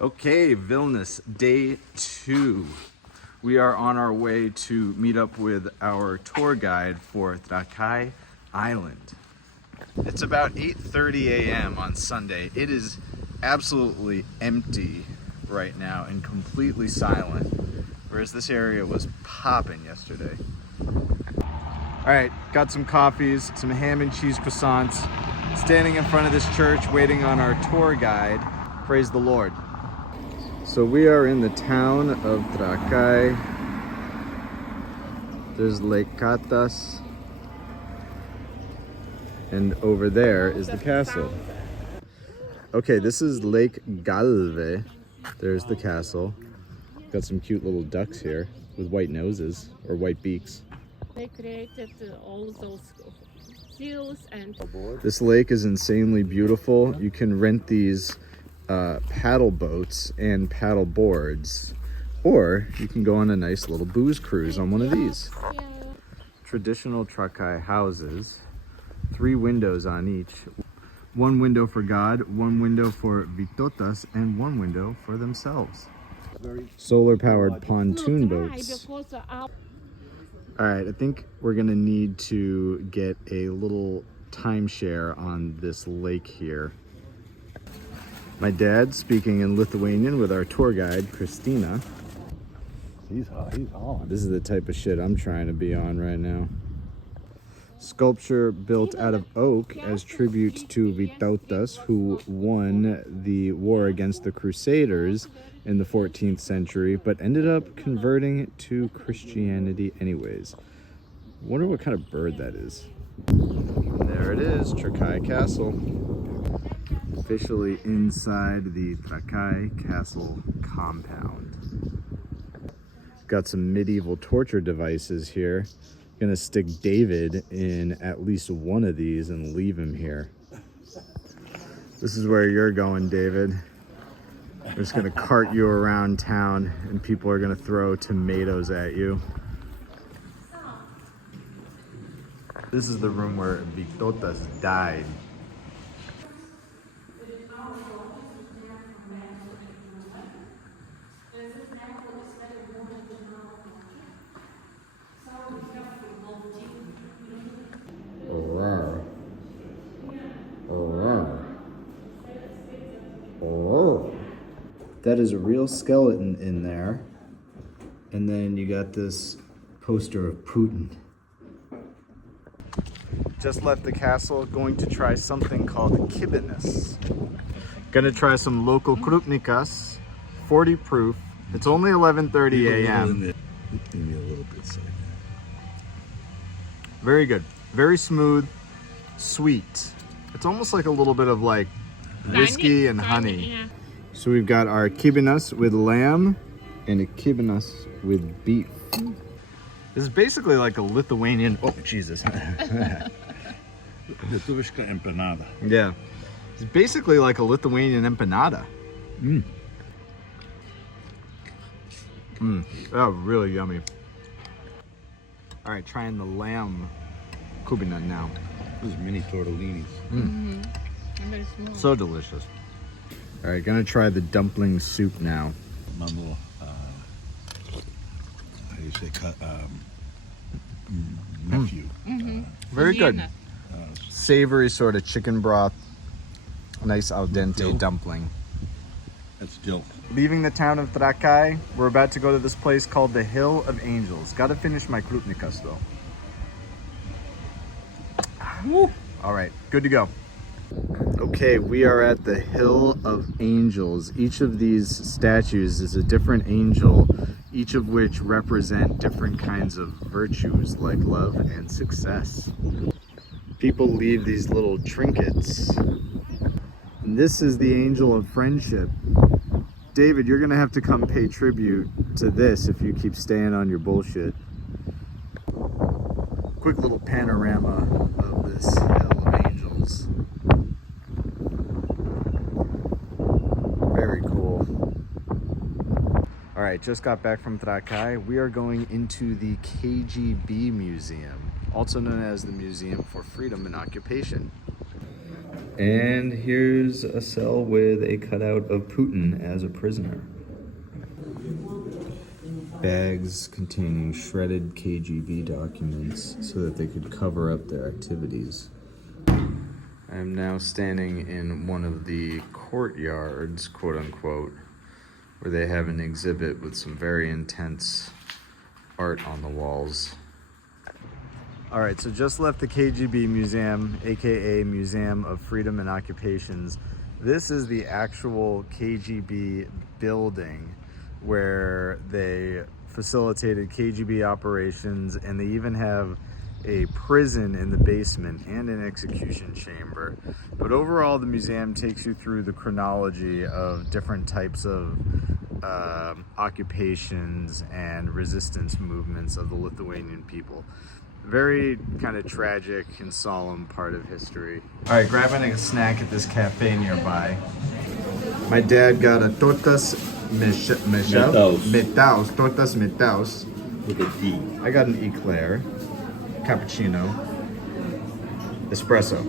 Okay, Vilnius, day 2. We are on our way to meet up with our tour guide for Trakai Island. It's about 8:30 a.m. on Sunday. It is absolutely empty right now and completely silent, whereas this area was popping yesterday. All right, got some coffees, some ham and cheese croissants, standing in front of this church waiting on our tour guide. Praise the Lord. So we are in the town of Trakai. There's Lake Katas. And over there is the castle. Okay, this is Lake Galve. There's the castle. Got some cute little ducks here with white noses or white beaks. They created all those seals and... This lake is insanely beautiful. You can rent these paddle boats and paddle boards, or you can go on a nice little booze cruise on one of these. Traditional Trakai houses, 3 windows on each. 1 window for God, 1 window for Vitotas, and 1 window for themselves. Solar powered pontoon boats. Alright, I think we're gonna need to get a little timeshare on this lake here. My dad speaking in Lithuanian with our tour guide, Christina. He's on. This is the type of shit I'm trying to be on right now. Sculpture built out of oak as tribute to Vytautas, who won the war against the Crusaders in the 14th century, but ended up converting to Christianity anyways. Wonder what kind of bird that is. There it is, Trakai Castle. Officially inside the Trakai Castle compound. Got some medieval torture devices here. Gonna stick David in at least one of these and leave him here. This is where you're going, David. We're just gonna cart you around town and people are gonna throw tomatoes at you. This is the room where Vitotas died. Oh, that is a real skeleton in there. And then you got this poster of Putin. Just left the castle, going to try something called kibinus. Gonna try some local krupnikas, 40 proof. It's only 11:30 a.m. Maybe a little bit so. Very good, very smooth, sweet. It's almost like a little bit of like whiskey and honey. Yeah. So we've got our kibinus with lamb and a kibinus with beef. This is basically like a Lithuanian, oh Jesus. Lietuviška empanada. Yeah, it's basically like a Lithuanian empanada. Oh, really yummy. All right, trying the lamb kubina now. Those mini tortellinis. Very small. So delicious. All right, gonna try the dumpling soup now. My little, how do you say, nephew. Very good. Savory sort of chicken broth. Nice al dente Dill. dumpling. That's dill. Leaving the town of Trakai, we're about to go to this place called the Hill of Angels. Gotta finish my krupnikas though. Woo. All right, good to go. Okay, we are at the Hill of Angels. Each of these statues is a different angel, each of which represent different kinds of virtues like love and success. People leave these little trinkets. And this is the angel of friendship. David, you're gonna have to come pay tribute to this if you keep staying on your bullshit. Quick little panorama of this Hill of Angels. Very cool. All right, just got back from Trakai. We are going into the KGB Museum, also known as the Museum for Freedom and Occupation. And here's a cell with a cutout of Putin as a prisoner. Bags containing shredded KGB documents so that they could cover up their activities. I am now standing in one of the courtyards, quote unquote, where they have an exhibit with some very intense art on the walls. All right, so just left the KGB Museum, aka Museum of Freedom and Occupations. This is the actual KGB building where they facilitated KGB operations, and they even have a prison in the basement and an execution chamber. But overall, the museum takes you through the chronology of different types of occupations and resistance movements of the Lithuanian people. Very kind of tragic and solemn part of history. All right, grabbing a snack at this cafe nearby. My dad got a tortas metaus. With a D. I got an eclair, cappuccino, espresso.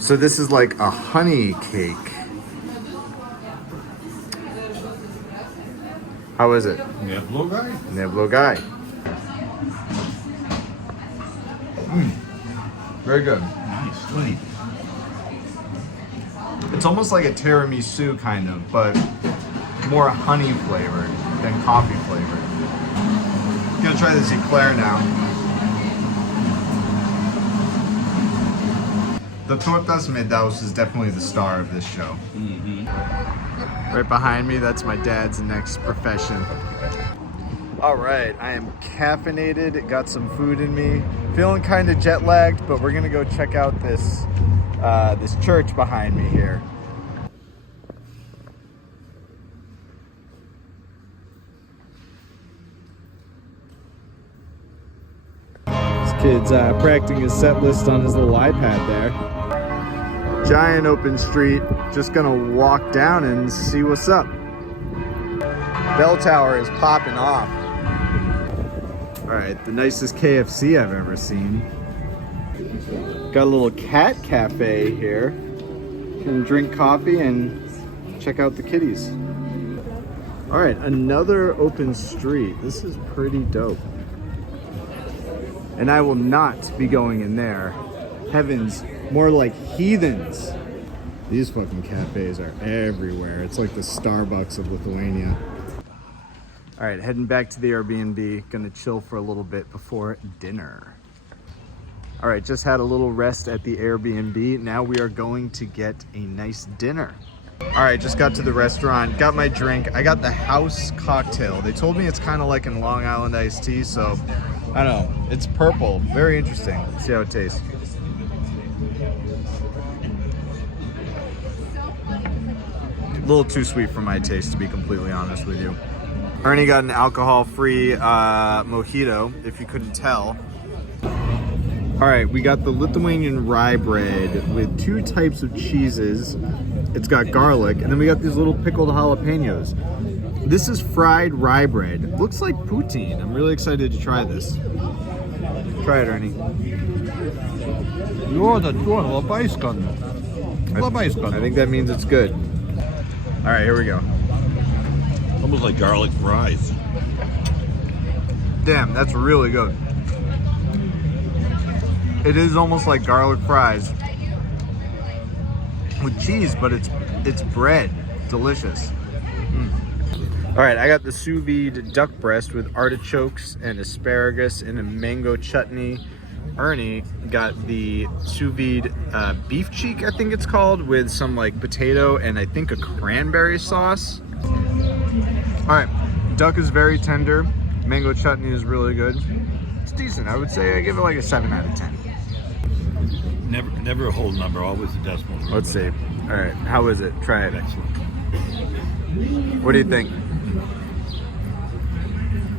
So this is like a honey cake. How is it? Neblo guy. Neblo guy. Very good. Nice. Sweet. It's almost like a tiramisu kind of, but more honey flavored than coffee flavored. I'm gonna try this eclair now. The tortas medaus is definitely the star of this show. Right behind me, that's my dad's next profession. All right, I am caffeinated, got some food in me, feeling kind of jet lagged, but we're gonna go check out this this church behind me here. This kid's practicing his set list on his little iPad there. Giant open street, just gonna walk down and see what's up. Bell tower is popping off. All right, the nicest KFC I've ever seen. Got a little cat cafe here. Can drink coffee and check out the kitties. All right, another open street. This is pretty dope. And I will not be going in there. Heavens, more like heathens. These fucking cafes are everywhere. It's like the Starbucks of Lithuania. All right, heading back to the Airbnb. Gonna chill for a little bit before dinner. All right, just had a little rest at the Airbnb. Now we are going to get a nice dinner. All right, just got to the restaurant, got my drink. I got the house cocktail. They told me it's kind of like in Long Island iced tea, so I don't know. It's purple, very interesting. Let's see how it tastes. A little too sweet for my taste, to be completely honest with you. Ernie got an alcohol-free mojito, if you couldn't tell. All right, we got the Lithuanian rye bread with 2 types of cheeses. It's got garlic, and then we got these little pickled jalapenos. This is fried rye bread. It looks like poutine. I'm really excited to try this. Try it, Ernie. I think that means it's good. All right, here we go. Almost like garlic fries. Damn, that's really good. It is almost like garlic fries with cheese, but it's bread. Delicious. All right, I got the sous vide duck breast with artichokes and asparagus and a mango chutney. Ernie got the sous vide beef cheek, I think it's called, with some like potato and I think a cranberry sauce. All right, duck is very tender. Mango chutney is really good. It's decent. I would say I give it like a 7 out of 10. Never a whole number, always a decimal. Let's see. All right, how is it? Try it. Excellent. What do you think?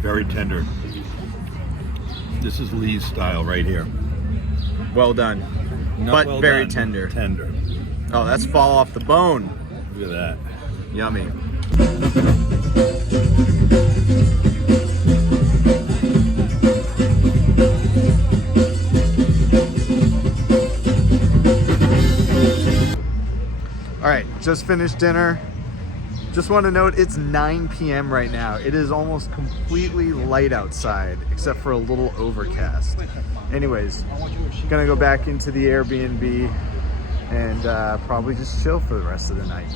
Very tender. This is Lee's style right here. Well done. Not But well very done, tender. Tender. Oh, that's fall off the bone. Look at that. Yummy. just finished dinner. Just want to note it's 9 p.m. right now. It is almost completely light outside, except for a little overcast. Anyways, gonna go back into the Airbnb and probably just chill for the rest of the night.